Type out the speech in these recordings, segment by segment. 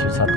6-7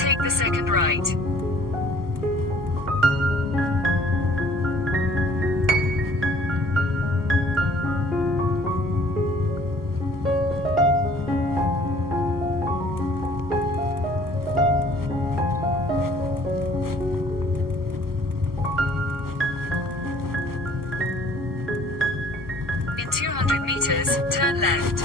Take the second right. In 200 meters, turn left.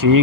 6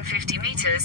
50 meters,